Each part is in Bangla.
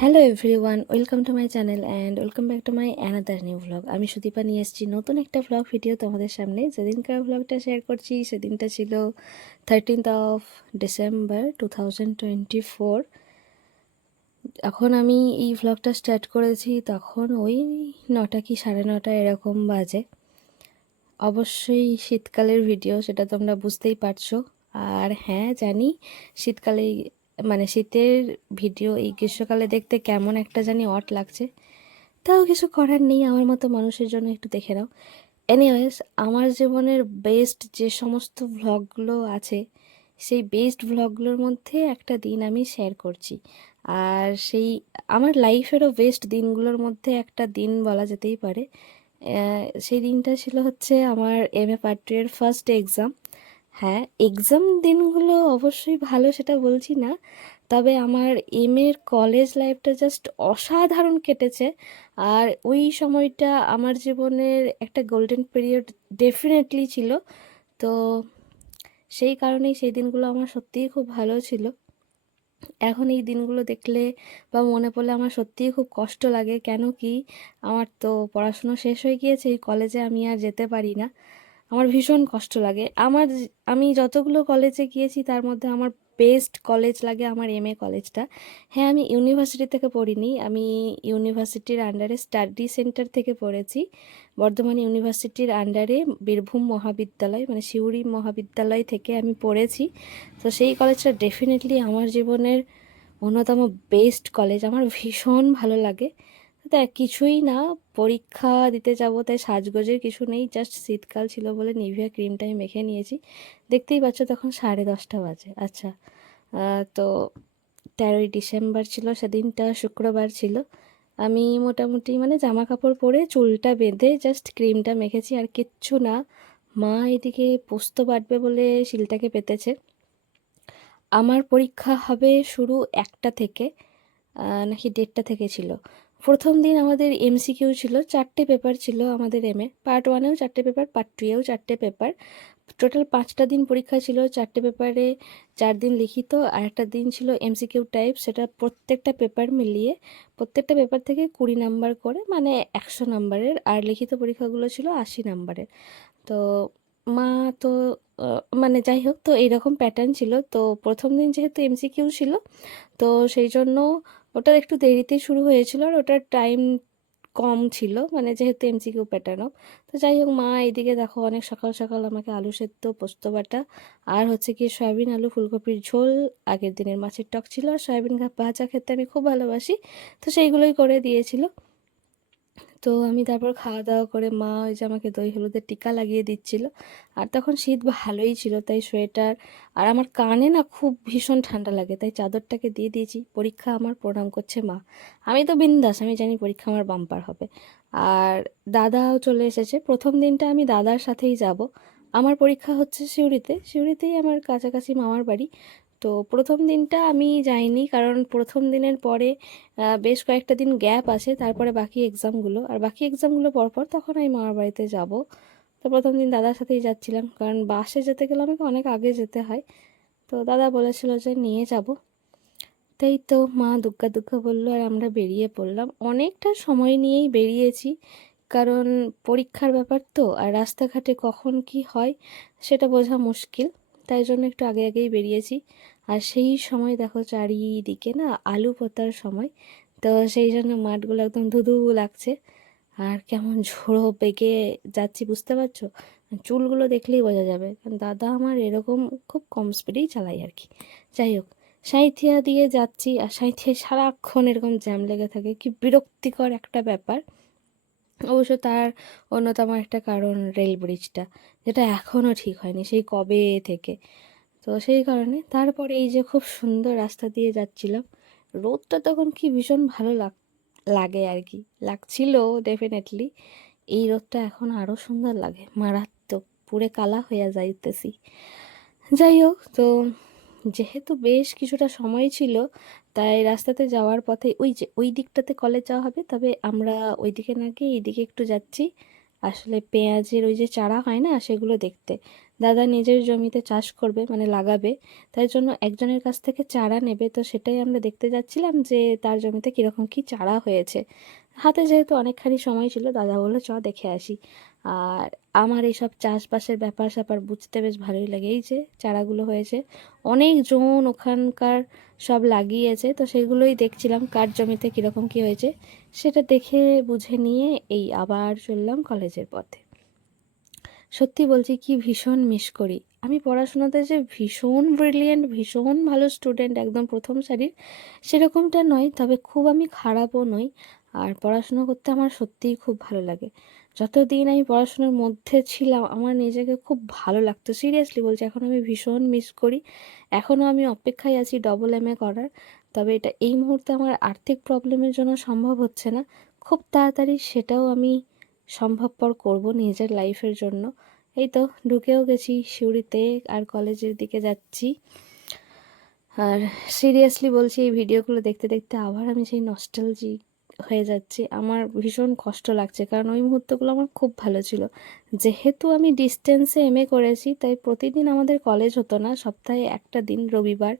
Hello everyone, welcome to my channel and welcome back to my another new vlog. আমি সুদীপা নিয়ে এসেছি নতুন একটা ভ্লগ ভিডিও তোমাদের সামনে। যেদিনকার ভ্লগটা শেয়ার করছি সেদিনটা ছিল 13th of December 2024। এখন আমি এই ভ্লগটা স্টার্ট করেছি তখন ওই 9টা কি 9:30 এরকম বাজে। অবশ্যই শীতকালের ভিডিও, সেটা তোমরা বুঝতেই পারছো। আর হ্যাঁ, জানি শীতকালে মানে শীতের ভিডিও এই গ্রীষ্মকালে দেখতে কেমন একটা জানি অড লাগছে, তাও কিছু করার নেই, আমার মতো মানুষের জন্য একটু দেখে নাও। এনিওয়েজ, আমার জীবনের বেস্ট যে সমস্ত ভ্লগগুলো আছে সেই বেস্ট ভ্লগগুলোর মধ্যে একটা দিন আমি শেয়ার করছি। আর সেই আমার লাইফেরও বেস্ট দিনগুলোর মধ্যে একটা দিন বলা যেতেই পারে। সেই দিনটা ছিল হচ্ছে আমার এম এ পার্ট 2 এর ফার্স্ট এক্সাম। হ্যাঁ, এক্সাম দিনগুলো অবশ্যই ভালো, সেটা বলছি না, তবে আমার এম এর কলেজ লাইফটা জাস্ট অসাধারণ কেটেছে। আর ওই সময়টা আমার জীবনের একটা গোল্ডেন পিরিয়ড ডেফিনেটলি ছিল। তো সেই কারণেই সেই দিনগুলো আমার সত্যিই খুব ভালো ছিল। এখন এই দিনগুলো দেখলে বা মনে পড়লে আমার সত্যিই খুব কষ্ট লাগে। কেন কি, আমার তো পড়াশুনো শেষ হয়ে গিয়েছে, এই কলেজে আমি আর যেতে পারি না। আমার ভীষণ কষ্ট লাগে। আমি যতগুলো কলেজে গিয়েছি তার মধ্যে আমার বেস্ট কলেজ লাগে আমার এম এ কলেজটা। হ্যাঁ, আমি ইউনিভার্সিটি থেকে পড়িনি, আমি ইউনিভার্সিটির আন্ডারে স্টাডি সেন্টার থেকে পড়েছি। বর্ধমান ইউনিভার্সিটির আন্ডারে বীরভূম মহাবিদ্যালয় মানে সিউড়ি মহাবিদ্যালয় থেকে আমি পড়েছি। তো সেই কলেজটা ডেফিনেটলি আমার জীবনের অন্যতম বেস্ট কলেজ, আমার ভীষণ ভালো লাগে। তাই কিছুই না, পরীক্ষা দিতে যাব তাই সাজগোজের কিছু নেই, জাস্ট শীতকাল ছিল বলে নিভিয়া ক্রিমটা আমি মেখে নিয়েছি। দেখতেই পাচ্ছ তখন 10:30 বাজে। আচ্ছা, তো 13ই ডিসেম্বর ছিল, সেদিনটা শুক্রবার ছিল। আমি মোটামুটি মানে জামা কাপড় পরে চুলটা বেঁধে জাস্ট ক্রিমটা মেখেছি, আর কিচ্ছু না। মা এদিকে পোস্ত বাটবে বলে শিলটাকে পেতেছে। আমার পরীক্ষা হবে শুরু 1টা থেকে, নাকি 1:30 থেকে ছিল। প্রথম দিন আমাদের এমসিকিউ ছিল, 4টে পেপার ছিল আমাদের এমএ। পার্ট 1-এও 4টে পেপার, পার্ট 2-এও 4টে পেপার। টোটাল 5টা দিন পরীক্ষা ছিল, 4টে পেপারে 4 দিন লিখিত আর একটা দিন ছিল এমসিকিউ টাইপ। সেটা প্রত্যেকটা পেপার মিলিয়ে প্রত্যেকটা পেপার থেকে 20 নাম্বার করে, মানে 100 নাম্বারের। আর লিখিত পরীক্ষাগুলো ছিল 80 নাম্বারের। তো মা তো মানে যাই হোক, তো এইরকম প্যাটার্ন ছিল। তো প্রথম দিন যেহেতু এমসিকিউ ছিল, তো সেই জন্য ওটা একটু দেরিতে শুরু হয়েছিল আর ওটার টাইম কম ছিল, মানে যেহেতু এমসিকিউ প্যাটার্নও। তো যাই হোক, মা এদিকে দেখো অনেক সকাল সকাল আমাকে আলু সেদ্ধ, পোস্ত বাটা আর হচ্ছে কি সয়াবিন আলু ফুলকপির ঝোল, আগের দিনের মাছের টক ছিল আর সয়াবিন ভাজা খেতে আমি খুব ভালোবাসি, তো সেইগুলোই করে দিয়েছিল। তো আমি তারপর খাওয়া দাওয়া করে মা ওই যে আমাকে দই হলুদের টিকা লাগিয়ে দিচ্ছিল। আর তখন শীত ভালোই ছিল, তাই সোয়েটার, আর আমার কানে না খুব ভীষণ ঠান্ডা লাগে, তাই চাদরটাকে দিয়ে দিয়েছি। পরীক্ষা আমার, প্রণাম করছে মা। আমি তো বিন্দাস, আমি জানি পরীক্ষা আমার বাম্পার হবে। আর দাদাও চলে এসেছে। প্রথম দিনটা আমি দাদার সাথেই যাব। আমার পরীক্ষা হচ্ছে সিউড়িতেই আমার কাছাকাছি মামার বাড়ি। তো প্রথম দিনটা আমি যাইনি, কারণ প্রথম দিনের পরে বেশ কয়েকটা দিন গ্যাপ আছে, তারপরে বাকি এক্সামগুলো, আর বাকি এক্সামগুলো পরপর তখন আমি মামার বাড়িতে যাব। তো প্রথম দিন দাদার সাথেই যাচ্ছিলাম, কারণ বাসে যেতে গেলে আমাকে অনেক আগে যেতে হয়। তো দাদা বলেছিল যে নিয়ে যাব। তাই তো মা দুগ্গা দুগ্গা বললো আর আমরা বেরিয়ে পড়লাম। অনেকটা সময় নিয়েই বেরিয়েছি, কারণ পরীক্ষার ব্যাপার তো, আর রাস্তাঘাটে কখন কি হয় সেটা বোঝা মুশকিল। তাই জন্য একটু আগে আগেই বেরিয়েছি। আর সেই সময় দেখো চারিদিকে না আলু পোতার সময়, তো সেই জন্য মাঠগুলো একদম ধুধু লাগছে। আর কেমন ঝোড়ো বেগে যাচ্ছি বুঝতে পারছো, চুলগুলো দেখলেই বোঝা যাবে, কারণ দাদা আমার এরকম খুব কম স্পিডেই চালাই আর কি। যাই হোক, সাঁইথিয়া দিয়ে যাচ্ছি, আর সাঁইথিয়ায় সারাক্ষণ এরকম জ্যাম লেগে থাকে, কি বিরক্তিকর একটা ব্যাপার। অবশ্য তার অন্যতম একটা কারণ রেল ব্রিজটা, যেটা এখনও ঠিক হয়নি সেই কবে থেকে। তো সেই কারণে তারপরে এই যে খুব সুন্দর রাস্তা দিয়ে যাচ্ছিলাম, রোদটা তখন কি ভীষণ ভালো লাগে আর কি, লাগছিল ডেফিনেটলি। এই রোদটা এখন আরও সুন্দর লাগে, মারাত্মক, পুরে কালা হইয়া যাইতেছি। যাই হোক, তো যেহেতু বেশ কিছুটা সময় ছিল, তাই রাস্তাতে যাওয়ার পথে ওই যে ওই দিকটাতে কলেজ যাওয়া হবে, তবে আমরা ওই দিকে না গিয়ে এইদিকে একটু যাচ্ছি, আসলে পেঁয়াজের ওই যে চারা হয় না সেগুলো দেখতে। দাদা নিজের জমিতে চাষ করবে, মানে লাগাবে, তাই জন্য একজনের কাছ থেকে চারা নেবে। তো সেটাই আমরা দেখতে যাচ্ছিলাম যে তার জমিতে কীরকম কী চারা হয়েছে। হাতে যেহেতু অনেকখানি সময় ছিল, দাদা বললো চ দেখে আসি। আর আমার এইসব চাষবাসের ব্যাপার স্যাপার বুঝতে বেশ ভালোই লাগে। এই যে চারাগুলো হয়েছে, অনেকজন ওখানকার সব লাগিয়েছে, তো সেগুলোই দেখছিলাম কার জমিতে কীরকম কী হয়েছে, সেটা দেখে বুঝে নিয়ে এই আবার চললাম কলেজের পথে। সত্যি বলছি, কি ভীষণ মিস করি আমি পড়াশোনাতে, যে ভীষণ ব্রিলিয়েন্ট, ভীষণ ভালো স্টুডেন্ট, একদম প্রথম সারির সেরকমটা নয়, তবে খুব আমি খারাপও নই। আর পড়াশোনা করতে আমার সত্যিই খুব ভালো লাগে। যতদিন আমি পড়াশোনার মধ্যে ছিলাম আমার নিজেকে খুব ভালো লাগতো, সিরিয়াসলি বলছি। এখন আমি ভীষণ মিস করি। এখনও আমি অপেক্ষায় আছি ডবল এমএ করার, তবে এটা এই মুহূর্তে আমার আর্থিক প্রবলেমের জন্য সম্ভব হচ্ছে না। খুব তাড়াতাড়ি সেটাও আমি সম্ভবপর করব নিজের লাইফের জন্য। এই তো ঢুকেও গেছি সিউড়িতে, আর কলেজের দিকে যাচ্ছি। আর সিরিয়াসলি বলছি, এই ভিডিওগুলো দেখতে দেখতে আবার আমি সেই নস্টালজি হয়ে যাচ্ছি। আমার ভীষণ কষ্ট লাগছে, কারণ ওই মুহূর্তগুলো আমার খুব ভালো ছিল। যেহেতু আমি ডিস্টেন্সে এমএ করেছি, তাই প্রতিদিন আমাদের কলেজ হতো না, সপ্তাহে একটা দিন রবিবার,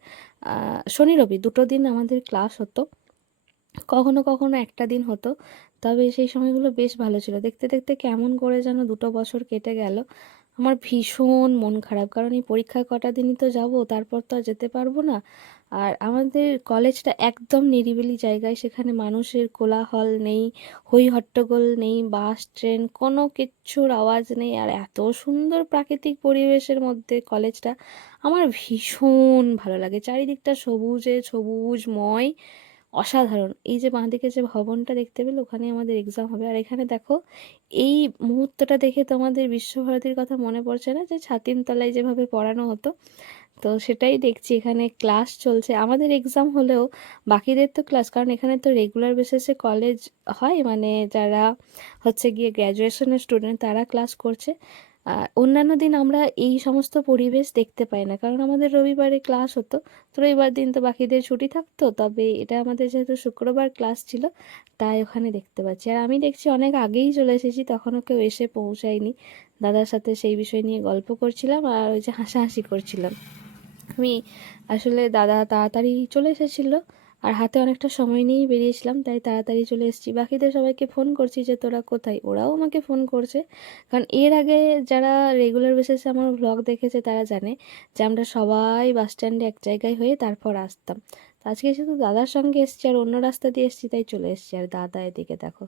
শনি রবি দুটো দিন আমাদের ক্লাস হতো। কখনো কখনো একটা দিন হতো, তবে সেই সময়গুলো বেশ ভালো ছিল। দেখতে দেখতে কেমন করে যেন 2 বছর কেটে গেল। আমার ভীষণ মন খারাপ, কারণ এই পরীক্ষার কটা দিনই তো যাব, তারপর তো আর যেতে পারবো না। আর আমাদের কলেজটা একদম নিরিবিলি জায়গায়, সেখানে মানুষের কোলাহল নেই, হই হট্টগোল নেই, বাস ট্রেন কোনো কিচ্ছুর আওয়াজ নেই, আর এত সুন্দর প্রাকৃতিক পরিবেশের মধ্যে কলেজটা আমার ভীষণ ভালো লাগে। চারিদিকটা সবুজে সবুজময়, অসাধারণ। এই যে বাঁদিকে যে ভবনটা দেখতে পেলে, ওখানে আমাদের এক্সাম হবে। আর এখানে দেখো, এই মুহূর্তটা দেখে তোমাদের বিশ্বভারতীর কথা মনে পড়ছে না, যে ছাতিম তলায় যেভাবে পড়ানো হতো? তো সেটাই দেখছি, এখানে ক্লাস চলছে। আমাদের এক্সাম হলেও বাকিদের তো ক্লাস, কারণ এখানে তো রেগুলার বেসিসে কলেজ হয়, মানে যারা হচ্ছে গিয়ে গ্র্যাজুয়েশনের স্টুডেন্ট তারা ক্লাস করছে। অন্যান্য দিন আমরা এই সমস্ত পরিবেশ দেখতে পাই না, কারণ আমাদের রবিবারে ক্লাস হতো, তো রবিবার দিন তো বাকিদের ছুটি থাকতো। তবে এটা আমাদের যেহেতু শুক্রবার ক্লাস ছিল, তাই ওখানে দেখতে পাচ্ছি। আর আমি দেখছি অনেক আগেই চলে এসেছি, তখনও কেউ এসে পৌঁছায়নি। দাদার সাথে সেই বিষয় নিয়ে গল্প করছিলাম, আর ওই যে হাসাহাসি করছিলাম আমি। আসলে দাদা তাড়াতাড়ি চলে এসেছিল, আর হাতে অনেকটা সময় নিয়েই বেরিয়েছিলাম, তাই তাড়াতাড়ি চলে এসেছি। বাকিদের সবাইকে ফোন করছি যে তোরা কোথায়, ওরাও আমাকে ফোন করছে। কারণ এর আগে যারা রেগুলার বেসিসে আমার ব্লগ দেখেছে তারা জানে যে আমরা সবাই বাস স্ট্যান্ডে এক জায়গায় হয়ে তারপর আসতাম। তো আজকে শুধু দাদার সঙ্গে এসেছি, আর অন্য রাস্তা দিয়ে এসেছি, তাই চলে এসেছি। আর দাদা এদিকে দেখো,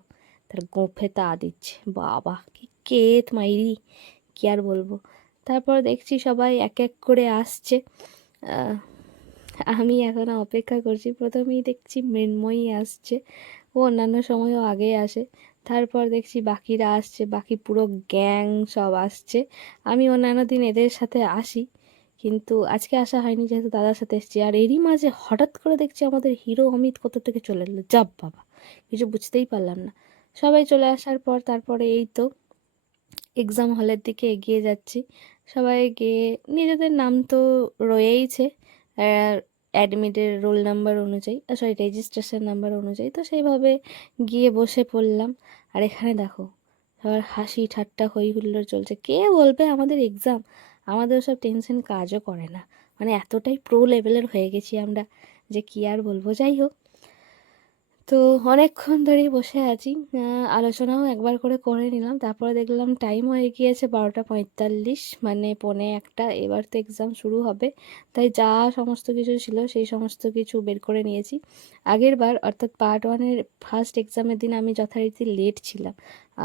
তার গোঁফে তা দিচ্ছে, বাবা কি কেত মাইরি, কি আর বলবো। তারপর দেখছি সবাই এক এক করে আসছে। আহ, আমি এখনও অপেক্ষা করছি। প্রথমেই দেখছি মৃন্ময়ী আসছে, ও অন্যান্য সময়ও আগে আসে। তারপর দেখছি বাকিরা আসছে, বাকি পুরো গ্যাং সব আসছে। আমি অন্যান্য দিন এদের সাথে আসি, কিন্তু আজকে আসা হয়নি যেহেতু দাদার সাথে এসেছি। আর এরই মাঝে হঠাৎ করে দেখছি আমাদের হিরো অমিত কোথা থেকে চলে এলো, যাব বাবা, কিছু বুঝতেই পারলাম না। সবাই চলে আসার পর তারপরে এই তো এক্সাম হলের দিকে এগিয়ে যাচ্ছি। সবাই গিয়ে নিজেদের নাম তো রয়েইছে অ্যাডমিটের রোল নাম্বার অনুযায়ী, সরি রেজিস্ট্রেশন নাম্বার অনুযায়ী, তো সেইভাবে গিয়ে বসে পড়লাম। আর এখানে দেখো সবার হাসি ঠাট্টা হই হুল্লোড় চলছে। কে বলবে আমাদের এক্সাম, আমাদের সব টেনশন কাজও করে না, মানে এতটাই প্রো লেভেলের হয়ে গেছি আমরা, যে কি আর বলবো। যাই হোক, তো অনেকক্ষণ ধরেই বসে আছি, আলোচনাও একবার করে করে নিলাম। তারপরে দেখলাম টাইম হয়ে গিয়েছে 12টা 45, মানে পৌনে একটা। এবার তো এক্সাম শুরু হবে, তাই যা সমস্ত কিছু ছিল সেই সমস্ত কিছু বের করে নিয়েছি। আগের বার অর্থাৎ পার্ট 1-এর ফার্স্ট এক্সামের দিন আমি যথারীতি লেট ছিলাম,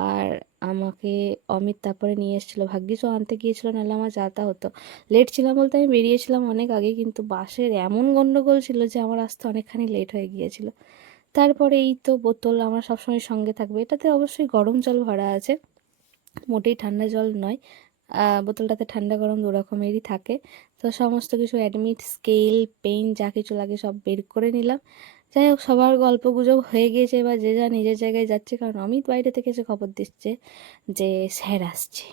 আর আমাকে অমিত তারপরে নিয়ে এসেছিলো, ভাগ্যিস ও আনতে গিয়েছিলো, নাহলে আমার যাতা হতো। লেট ছিলাম বলতে আমি বেরিয়েছিলাম অনেক আগে, কিন্তু বাসের এমন গন্ডগোল ছিল যে আমার আসতে অনেকখানি লেট হয়ে গিয়েছিল। তারপরে এই তো বোতল আমার সবসময় সঙ্গে থাকবে, এটাতে অবশ্যই গরম জল ভরা আছে, মোটেই ঠান্ডা জল নয়। বোতলটাতে ঠান্ডা গরম দু রকমেরই থাকে। তো সমস্ত কিছু অ্যাডমিট, স্কেল, পেন যা কিছু লাগে সব বের করে নিলাম। যাই হোক, সবার গল্প গুজব হয়ে গিয়েছে, এবার যে যা নিজের জায়গায় যাচ্ছে, কারণ অমিত বাইরে থেকে এসে খবর দিচ্ছে যে স্যার আসছে।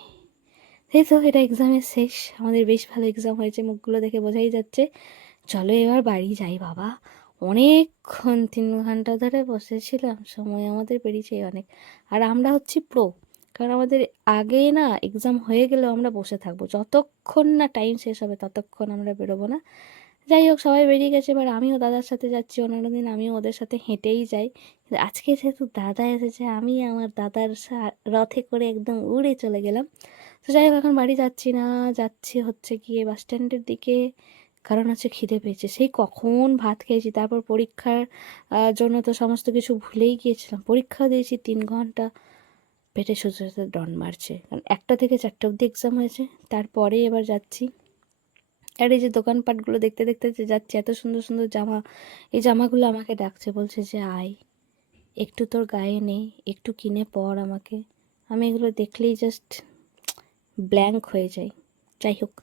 এই তো এটা এক্সামের শেষ, আমাদের বেশ ভালো এক্সাম হয়েছে, মুখগুলো দেখে বোঝাই যাচ্ছে। চলো এবার বাড়ি যাই বাবা, অনেকক্ষণ 3 ঘন্টা ধরে বসেছিলাম, সময় আমাদের পেরিয়েছে অনেক। আর আমরা হচ্ছি প্রো, কারণ আমাদের আগে না এক্সাম হয়ে গেলেও আমরা বসে থাকবো, যতক্ষণ না টাইম শেষ হবে ততক্ষণ আমরা বেরোবো না। যাই হোক, সবাই বেরিয়ে গেছে, এবার আমিও দাদার সাথে যাচ্ছি, অন্যান্য দিন আমিও ওদের সাথে হেঁটেই যাই, কিন্তু আজকে যেহেতু দাদা এসেছে আমি আমার দাদার রথে করে একদম উড়ে চলে গেলাম। তো যাই হোক, এখন বাড়ি যাচ্ছি না, যাচ্ছি হচ্ছে গিয়ে বাস স্ট্যান্ডের দিকে, কারণ হচ্ছে খিদে পেয়েছে, সেই কখন ভাত খেয়েছি, তারপর পরীক্ষার জন্য তো সমস্ত কিছু ভুলেই গিয়েছিলাম, পরীক্ষা দিয়েছি 3 ঘন্টা, পেটে সোজা সোজা ডন মারছে, কারণ 1টা থেকে 4টে অবধি এক্সাম হয়েছে। তারপরে এবার যাচ্ছি, আর এই যে দোকানপাটগুলো দেখতে দেখতে যে যাচ্ছে, এত সুন্দর সুন্দর জামা, এই জামাগুলো আমাকে ডাকছে, বলছে যে আয় একটু তোর গায়ে নে, একটু কিনে পর আমাকে। আমি এগুলো দেখলেই জাস্ট ব্ল্যাঙ্ক হয়ে যাই। যাই হোক,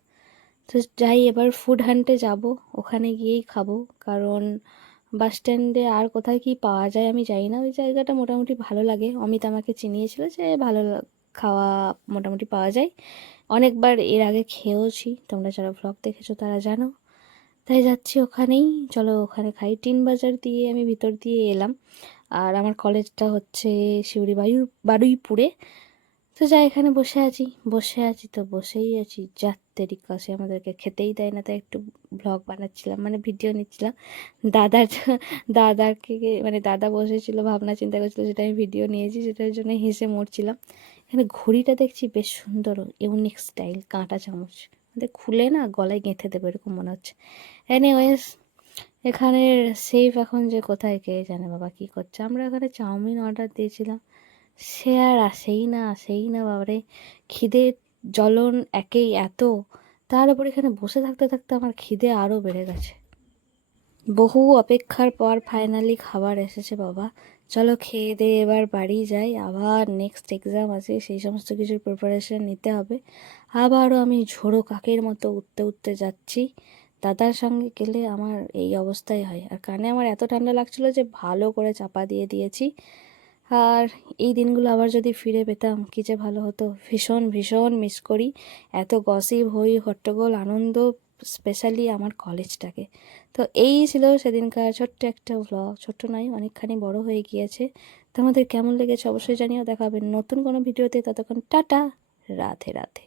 তো যাই, এবার ফুড হান্টে যাব, ওখানে গিয়েই খাবো, কারণ বাস স্ট্যান্ডে আর কোথায় কি পাওয়া যায় আমি জানি না, ওই জায়গাটা মোটামুটি ভালো লাগে, অমিত আমাকে চিনিয়েছিল যে ভালো খাওয়া মোটামুটি পাওয়া যায়, অনেকবার এর আগে খেয়েওছি, তোমরা যারা ভ্লগ দেখেছো তারা জানো। তাই যাচ্ছি ওখানেই, চলো ওখানে খাই। টিন বাজার দিয়ে আমি ভিতর দিয়ে এলাম, আর আমার কলেজটা হচ্ছে শিউরি বারুইপুরে। তো যাই, এখানে বসে আছি তো বসেই আছি, যাত্তেরি কাছে আমাদেরকে খেতেই দেয় না, তাই একটু ব্লগ বানাচ্ছিলাম, মানে ভিডিও নিচ্ছিলাম। দাদার দাদাকে, মানে দাদা বসেছিল ভাবনা চিন্তা করছিল, সেটা আমি ভিডিও নিয়েছি, সেটার জন্য হেসে মরছিলাম। এখানে ঘড়িটা দেখছি বেশ সুন্দর, ইউনিক স্টাইল, কাঁটা চামচ, মানে খুলে না গলায় গেঁথে দেবে এরকম মনে হচ্ছে। এনিওয়েজ, এখানের সেফ এখন যে কোথায় কে জানে বাবা কী করছে। আমরা এখানে চাউমিন অর্ডার দিয়েছিলাম, সে আর আসেই না বাবারে, খিদে জ্বলন একেই এত, তার উপর এখানে বসে থাকতে থাকতে আমার খিদে আরও বেড়ে গেছে। বহু অপেক্ষার পর ফাইনালি খাবার এসেছে বাবা। চলো খেয়ে দিয়ে এবার বাড়ি যাই, আবার নেক্সট এক্সাম আছে, সেই সমস্ত কিছুর প্রিপারেশন নিতে হবে। আবারও আমি ঝোড়ো কাকের মতো উঠতে উঠতে যাচ্ছি, দাদার সঙ্গে গেলে আমার এই অবস্থাই হয়। আর কানে আমার এত ঠান্ডা লাগছিল যে ভালো করে চাপা দিয়ে দিয়েছি। আর এই দিনগুলো আবার যদি ফিরে পেতাম কী যে ভালো হতো, ভীষণ ভীষণ মিস করি এত গসিপ, হই হট্টগোল, আনন্দ, স্পেশালি আমার কলেজটাকে। তো এই ছিল সেদিনকার ছোট্ট একটা ভ্লগ, ছোট্ট নয় অনেকখানি বড় হয়ে গিয়েছে। তোমাদের কেমন লেগেছে অবশ্যই জানিও, দেখা হবে নতুন কোনো ভিডিওতে, ততক্ষণ টাটা, রাধে রাধে।